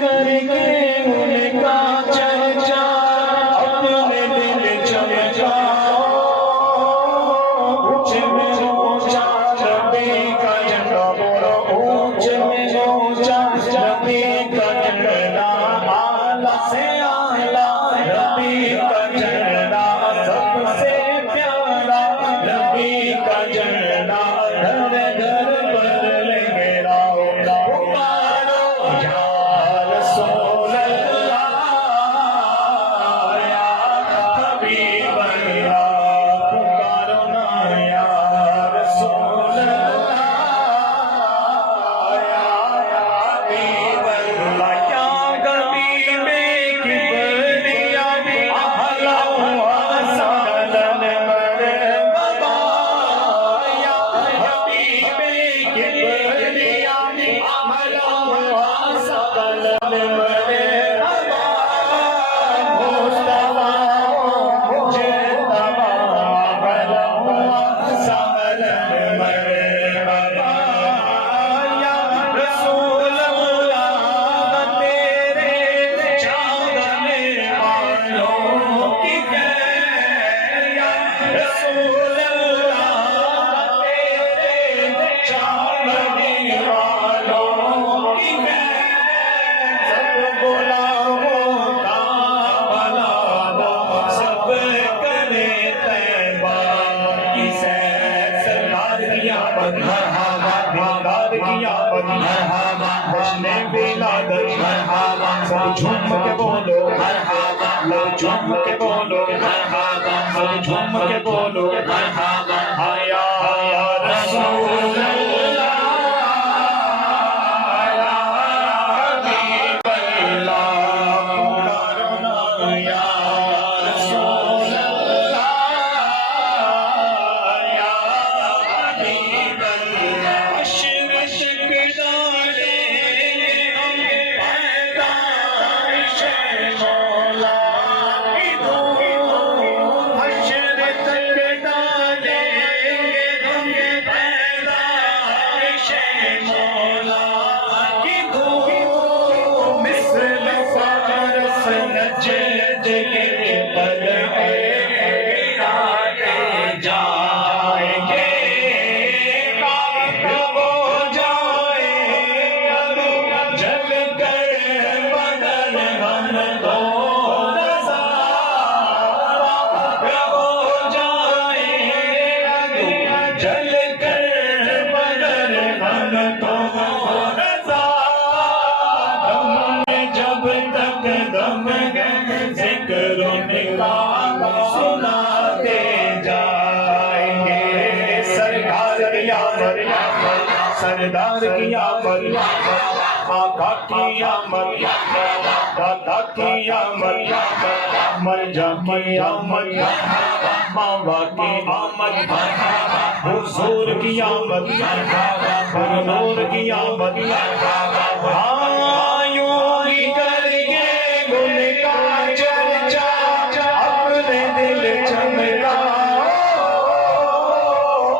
کر کے ان کا چرچا اپنے دل چمکاؤ اونچے میں اونچا نبی کا جھنڈا بولو اونچے میں اونچا نبی کا جھنڈا اعلیٰ سے اعلیٰ نبی کا جھنڈا سب سے پیارا نبی کا جھنڈا گھر گھر پر لے میرا پکارو یا رسول اللہ یا حبیب اللہ پکارو نا یا رسول اللہ یا حبیب اللہ یا حبیب کبریا اہلا وسہلا مرحبا یا حبیب کبریا اہلا وسہلا مرحبا مصطفیٰ مجتبیٰ اہلا وسہلا مرحبا یا رسول اللہ تیرے چاہنے والوں کی خیر یا رسول اللہ تیرے چاہنے والوں کی خیر سب غلاموں کا بھلا ہو سب کرے طیبہ کی سیر سرکار کی آمد مرحبا دیدار کی آمد مرحبا جشن ولادت مرحبا سب جھوم کے بولو مرحبا لو جھوم کے بولو مرحبا سب جھوم کے بولو مرحبا آیا یا رسول اللہ یا حبیب اللہ پکارو نا یا رسول اللہ یا حبیب اللہ حشر تک ڈالیں ہم پیدائش مولا کی دھوم حشر تک ڈالیں ہم پیدائش مولا کی دھوم مثل فارس نجد کے قلعے گراتے جائیں گے ہو جائے جل کر بدن ہم تو نظارہ ہو جائے جل کر بدن ہم تو نظارہ دم میں جب تک دم ہے ذکر و نکال سناتے جائیں گے سرکار کی آمد سردار کی آمد آقا کی آمد دادا کی آمد مرجا کی آمد ماوا کی آمد حضور کی آمد نور کی آمد یوں ہی کر کے گل کا چرچا اپنے دل چمکاؤ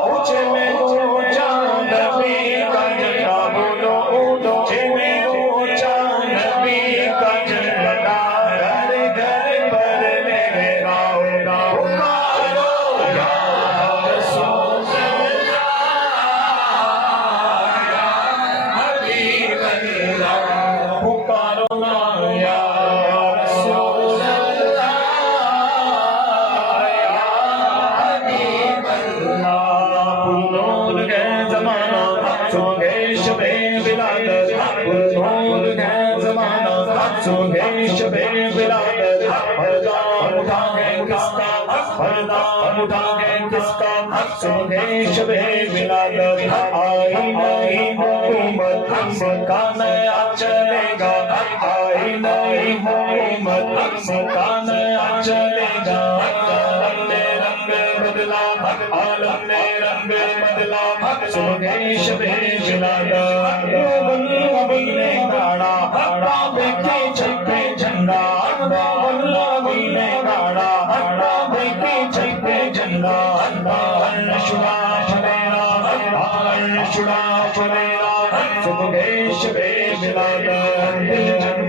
اونچے میں اونچا نبی کا جھنڈا بولو اونچے میں اونچا نبی کا جھنڈا گھر گھر پر لہراؤ پکارو یا رسول اللہ یا حبیب اللہ پکارو نا یا رسول اللہ یا حبیب اللہ پرنور ہے زمانہ سوگے شب ولادت پرنور ہے زمانہ سوگے شب ولادت پردان اٹھا ہے کس کا پردان اٹھا ہے کس کا سوگے شب ولادت آئی نئی حکومت کا نیا چلے گا آئی نئی حکومت کا نیا چلے گا عالم نے رنگ بدلا عالم نے رنگ بدلا سوگے شب ولادت نبی نے گاڑا کعبے کے چھت پہ جھنڈا نبی نے گاڑا کعبے کے چھت پہ جھنڈا شڑا شریرا شڑا شریرا سوگے شب ولادت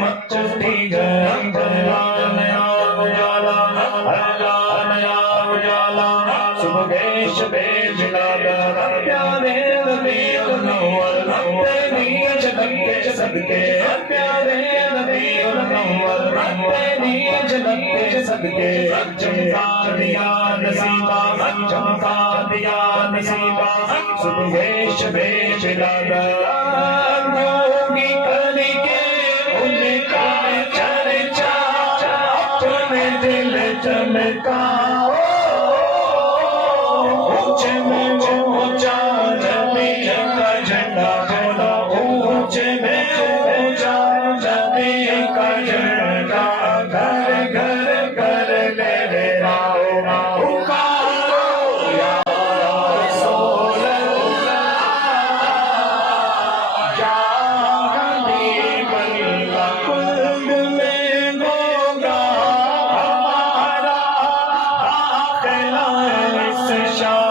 چمک اٹھی ہے اللہ نیا اجالا اللہ نیا اجالا صبح شب جلال پیارے نبی انور تیری جنت کے صدقے پیارے نبی انور تیری جنت کے صدقے چمکا دیا نصیبہ چمکا دیا نصیبہ صبح شب جلال یوگی کلی کے ان کا چرچا اپنے دل چمکا اونچے میں اونچا نبی کا جھنڈا بولا اونچے میں اونچا نبی کا جھنڈا گھر گھر کر لے راؤ پکارو یا رسول اللہ یا حبیب اللہ کل میں ہوگا ہمارا آخر اس شان